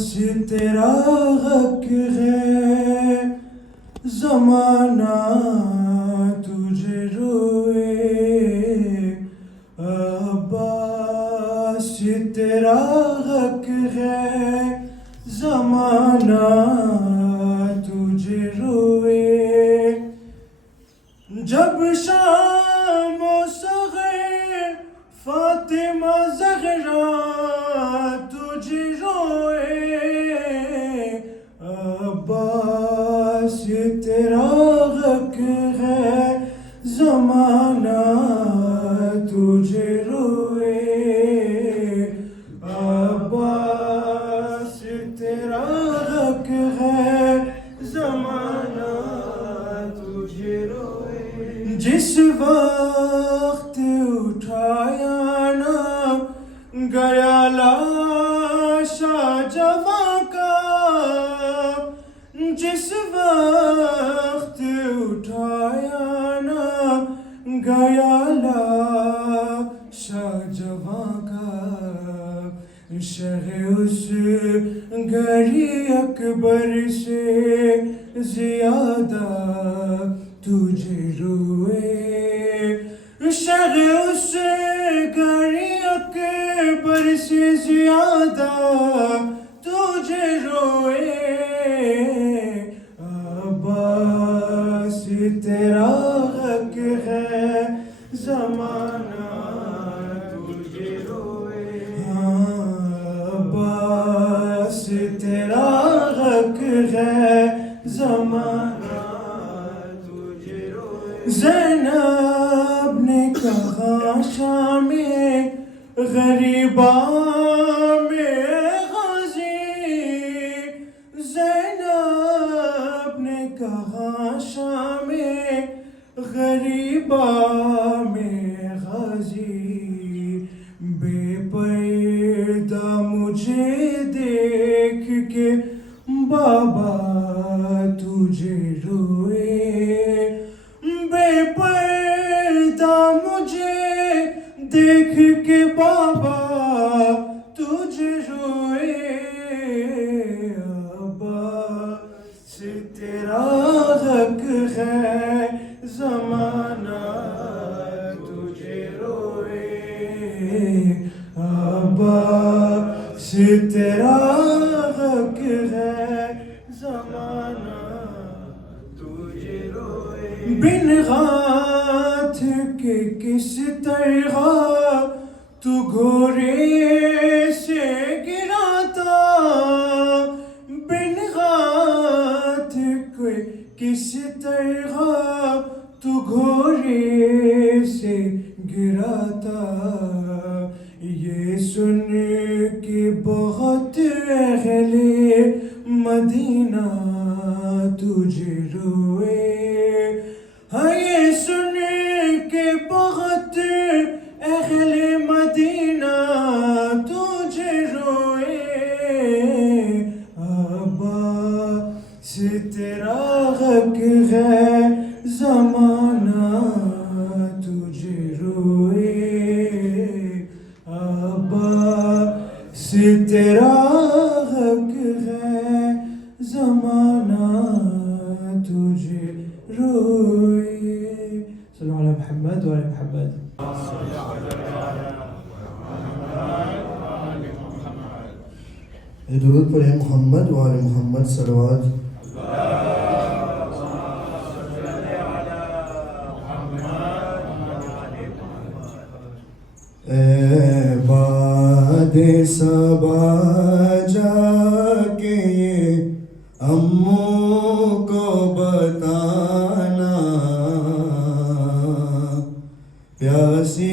تیرا حق ہے زمانہ تجھے روئے عباس تیرا حق ہے زمانہ تجھے روئے جب شام و صغیر فاطمہ زہرا تجھے روئے عباس تیرا حق ہے زمانہ تجھے روئے عباس تیرا حق ہے زمانہ تجھے روئے جس وقت اٹھایا نہ گیا لاشا جواں کا جس وقت اٹھایا نہ گیا لاشا جواں کا شہ اس گھڑی اکبر سے زیادہ تجھے روئے شہ اس گھڑی اکبر سے زیادہ تجھے روئے عباس تیرا حق ہے زمانہ تجھے روئے عباس تیرا حق ہے زمانہ تجھے روئے زینب نے کہا شام غریباں میں غازی زینب نے کہا شام غریباں میں غازی بے پردہ مجھے دیکھ کے بابا تجھے روئے بے پردہ مجھے دیکھ کے بابا تجھے روئے عباس تیرا حق ہے زمانہ تجھے روئے عباس تیرا حق ہے زمانہ تجھے روئے بن ہاتھ کے کس طرح تو گھوڑے سے گرا تھا بن ہاتھ کے کس طرح تو گھوڑے سے گرا تھا یہ سن کے بہت اہل مدینہ تجھے روئے یہ سن کے بہت اہل مدینہ تجھے روئے عباس تیرا حق ہے زمانہ تجھے روئے عباس تیرا حق ہے زمانہ تجھے روئے صلی اللہ علیہ محمد و علی محمد درود پڑھیں محمد و آل محمد صلوات اے باد صبا جا کے اموں کو بتانا پیاسی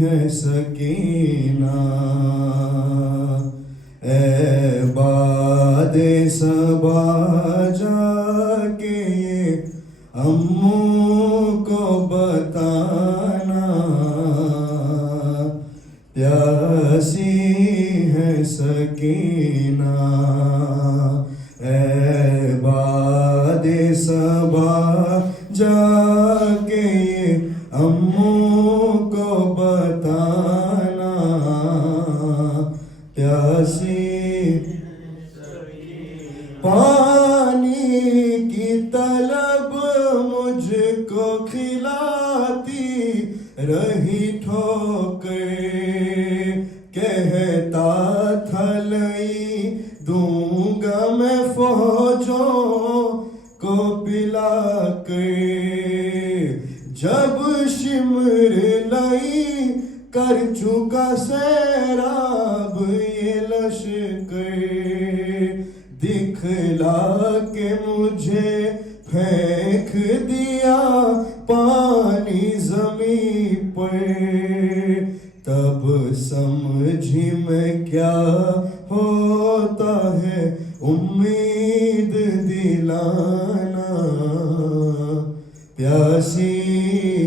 ہے سکینہ اے باد صبا جا کے اموں کو بتانا پیاسی ہے سکینہ اے باد صبا جا کے اموں کو بتانا پیاسی پانی کی طلب مجھ کو کھلاتی رہی ٹھوکر، کہتا تھا لئی دوں گا میں فوجوں کو پلا کر، جب شمر لئی کر چکا سیراب یہ لشکر، دکھلا کے مجھے پھینک دیا پانی زمین پر، تب سمجھی میں کیا ہوتا ہے امید دلانا، پیاسی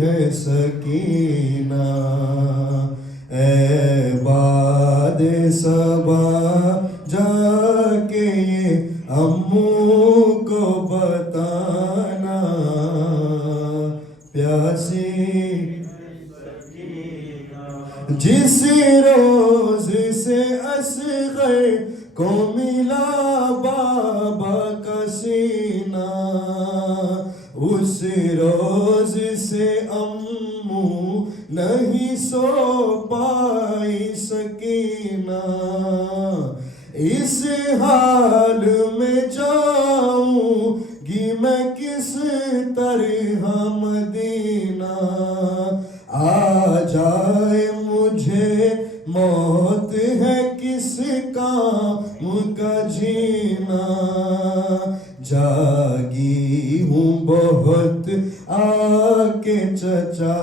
ہے سکینہ اے باد صبا، جا کے یہ اموں کو بتانا، پیاسی جس روز سے اصغر کو ملا بابا کا سینہ، اس روز سے امّو نہیں سو پائی سکینہ، اس حال میں جاؤں گی میں کس طرح مدینہ، آ جائے مجھے موت ہے کس کام کا جینا، جاگی ہوں بہت آ کے چچا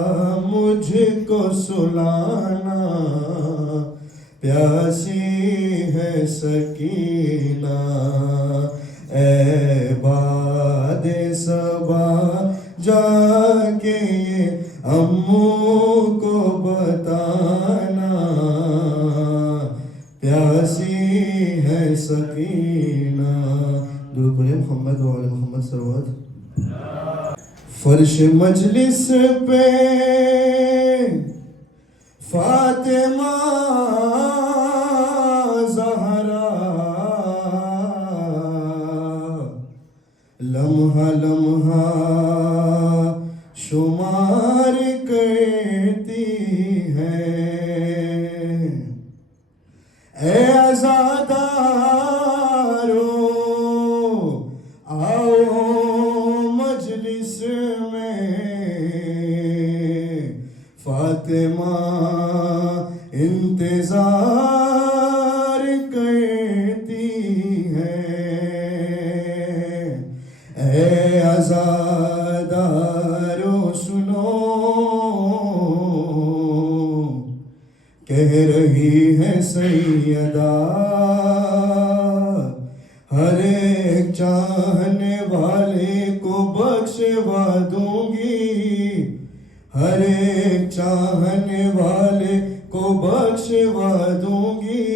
مجھ کو سلانا، پیاسی ہے سکینہ اے باد صبا، جا کے یہ اموں کو بتانا، پیاسی ہے سکینہ۔ درود پڑھیں محمد و آل محمد صلوات۔ فرش مجلس پہ فاطمہ زہرا، لمحہ لمحہ شمار کرتی ہے، اے عزادارو آؤ مجلس میں، فاطمہ انتظار کرتی ہے، اے عزادارو سنو، کہہ رہی ہے سیدہ ہر ایک چاہنے والے کو بخشوا دوں گی، ہر ایک چاہنے والے کو بخشوا دوں گی،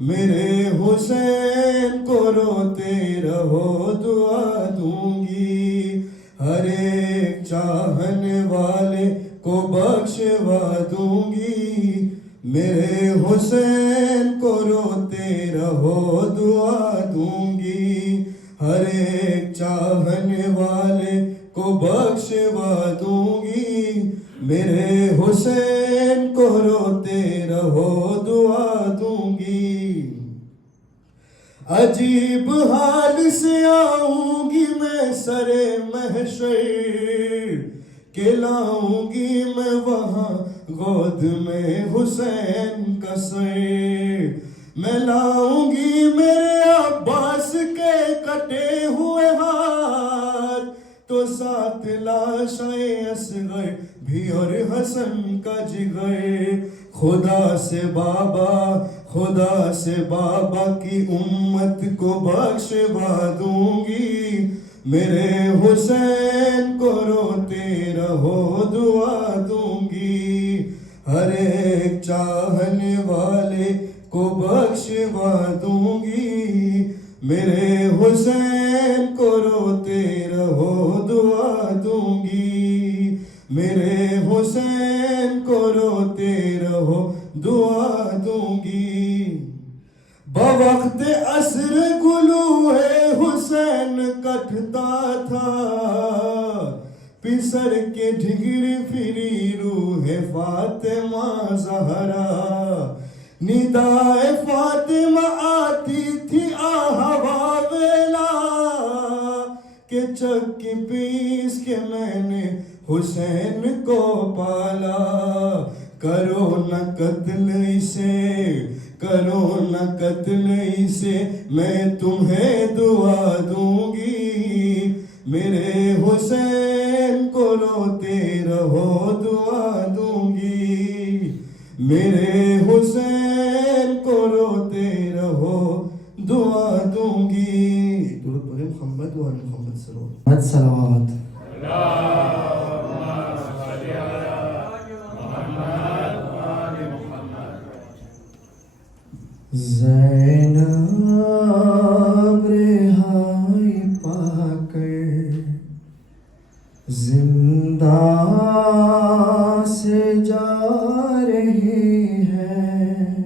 میرے حسین کو روتے رہو دعا دوں گی، ہر ایک چاہنے والے کو بخشوا دوں گی، میرے حسین کو روتے رہو دعا دوں گی، ہر ایک چاہنے والے کو بخشوا دوں گی، میرے حسین کو روتے رہو دعا دوں گی، عجیب حال سے آؤں گی میں سرے محشر، کہ لاؤں گی میں وہاں گود میں حسین کا سر، میں لاؤں گی میرے عباس کے کٹے ہوئے ہاتھ، تو ساتھ لاشیں اصغر بھی اور حسن کا جگر، خدا سے بابا کی امت کو بخشوا دوں گی، میرے حسین کو روتے رہو دعا دوں گی، ہر ایک چاہنے والے کو بخشوا دوں گی، میرے حسین کو روتے رہو دعا دوں گی، میرے حسین کو روتے رہو دعا دوں گی، بوقت عصر گلوئے رکھتا تھا پسر کے ڈھگر پھری روح فاطمہ زہرا ندائے فاطمہ آتی تھی آہوا ویلا کہ چکی پیس کے میں نے حسین کو پالا کرو نہ قتل اسے کرو نہ قتل اسے میں تمہیں دعا دوں گی میرے حسین کو روتے رہو دعا دوں گی میرے حسین کو روتے رہو دعا دوں گی درود پڑھیں محمد و آل محمد صلوات زینب رہائی پا کر زندہ سے جا رہی ہے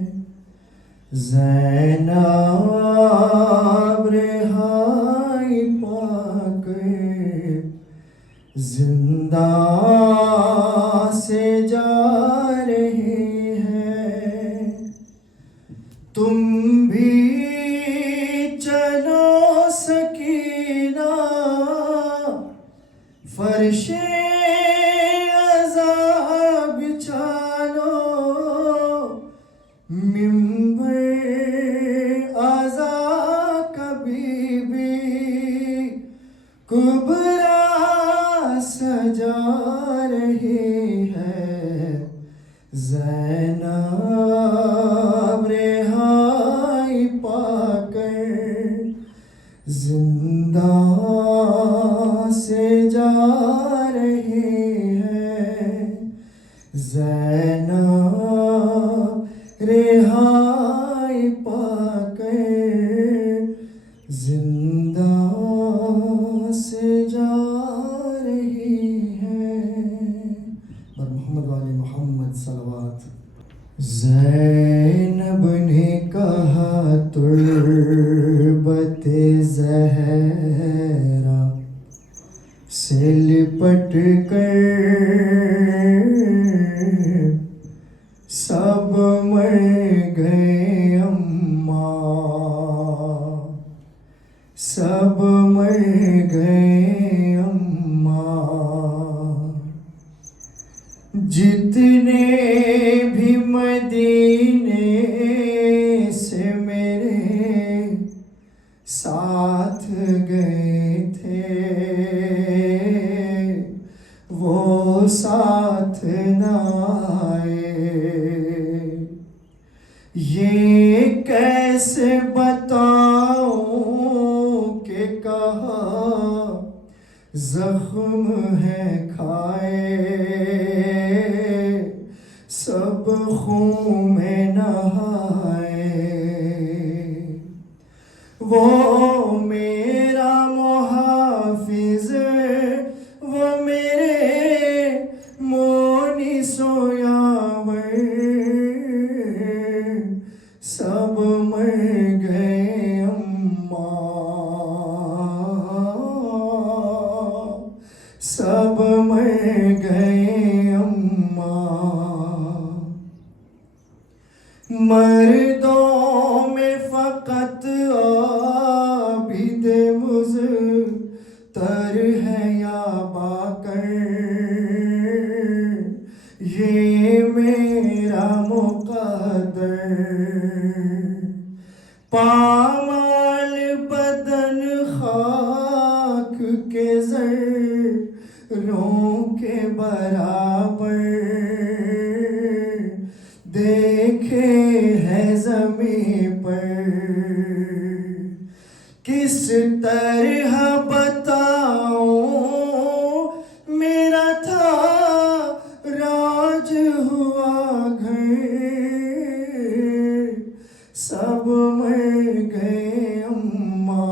زینب رہائی پا کر زندہ سے جا رہی ہے تم بھی چلو سکینہ فرش عذاب بچھالو ممبر عذاب کبھی بھی کبرا سجا رہی ہے زینب رہائی پا کر زندہ سے جا رہی ہے زینب رہائی پا کر زندہ سے جا رہی ہے اور محمد والی محمد صلوات زینب نے کہا تربت زہرا سے لپٹ کر سب مر گئے اماں سب مر گئے اماں جتنے بھی مدینے سے میرے ساتھ گئے تھے وہ ساتھ نہ آئے یہ کیسے بتاؤں کہ کہا زخم ہے کھائے سب خون میں نہائے وہ میرا محافظ وہ میرے مونی سویاور سب مر گئے اماں سب مر گئے اماں مردوں میں فقط عابد مضطر ہے یا باقر یہ میرا مقدر پامال بدن خاک کے ذروں کے برابر دیکھے ہے زمین پر کس طرح بتاؤں میرا تھا راج ہوا گھر سب مر گئے اماں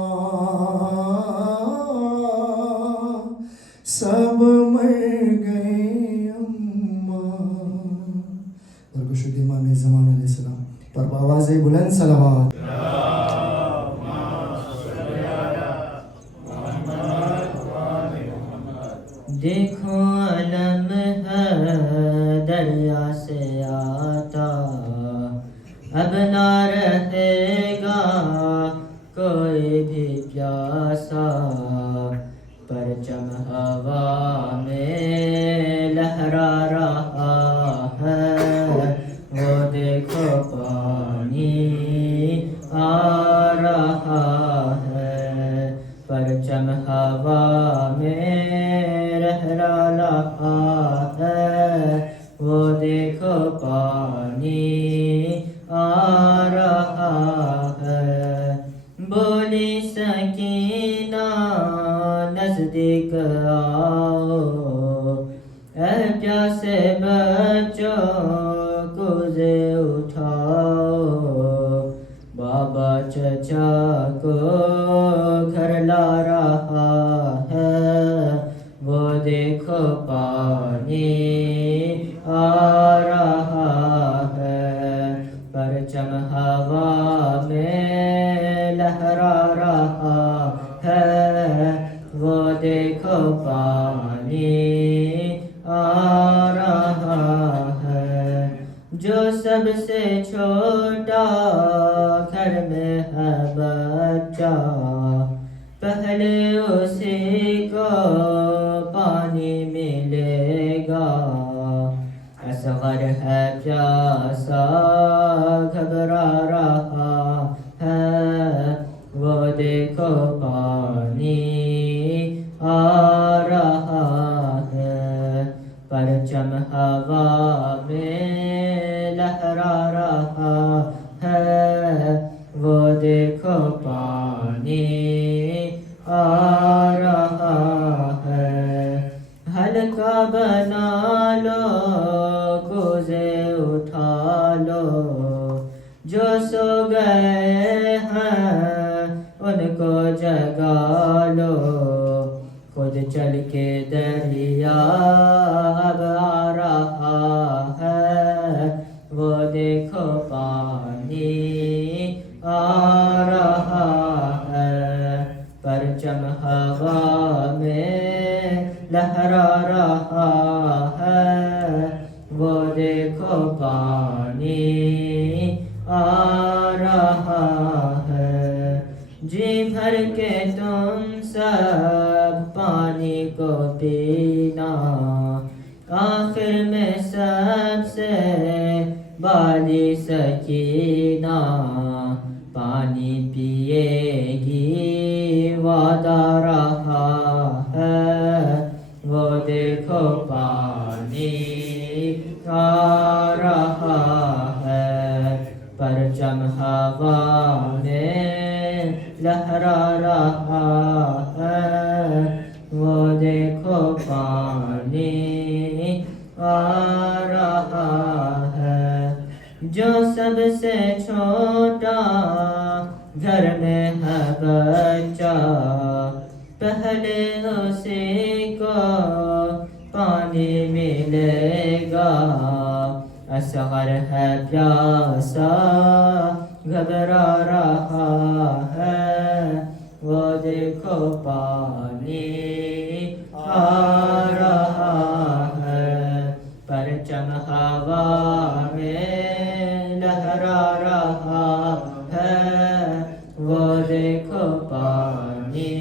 سب مر گئے اماں برگشت امام زمان علیہ السلام پر بآواز بلند صلوات دیکھو علم ہے دریا سے آتا، اب نہ رہے گا کوئی بھی پیاسا، پرچم ہوا میں لہرا رہا ہے، وہ دیکھو پانی آ رہا ہے، پرچم ہوا میں لہرا رہا ہے، وہ دیکھو پانی آ رہا ہے۔ بولی سکینہ نزدیک آؤ، اے پیاسے بچوں کوزے اٹھاؤ، بابا چچا کو گھر لا رہا ہے، وہ دیکھو پانی آ رہا ہے، پرچم ہوا میں لہرا رہا ہے، وہ دیکھو پانی آ رہا ہے۔ جو سب سے چھوٹا گھر میں ہے بچہ، پہلے اسی کو پانی ملے گا، اصغر ہے پیاسا گھبرا رہا ہے، وہ دیکھو پانی آ رہا ہے، پرچم ہوا میں لہرا رہا ہے، وہ دیکھو پانی آ رہا ہے۔ ہلکا بنا لو کوزے اٹھا لو، جو سو گئے ہیں ان کو جگا لو، خود چل کے دریا اب آ رہا ہے، وہ دیکھو پانی آ رہا ہے، پرچم ہوا میں لہرا رہا ہے، وہ دیکھو پانی آ رہا ہے۔ جی بھر کے تم سب پانی کو پینا، آخر میں سب سے بالی سکینہ پانی پیے گی، وعدہ رہا ہے، وہ دیکھو پانی آ رہا ہے، پرچم ہوا میں لہرا رہا ہے، وہ دیکھو پانی آ رہا ہے۔ جو سب سے چھوٹا گھر میں ہے بچہ، پہلے اسی کو پانی ملے گا، اصغر ہے پیاسا گھبرا رہا ہے، وہ دیکھو پانی آ رہا ہے، پرچم ہوا میں لہرا رہا ہے، وہ دیکھو پانی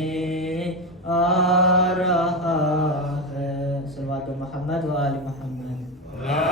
آ رہا ہے۔ صلوات محمد و آل محمد۔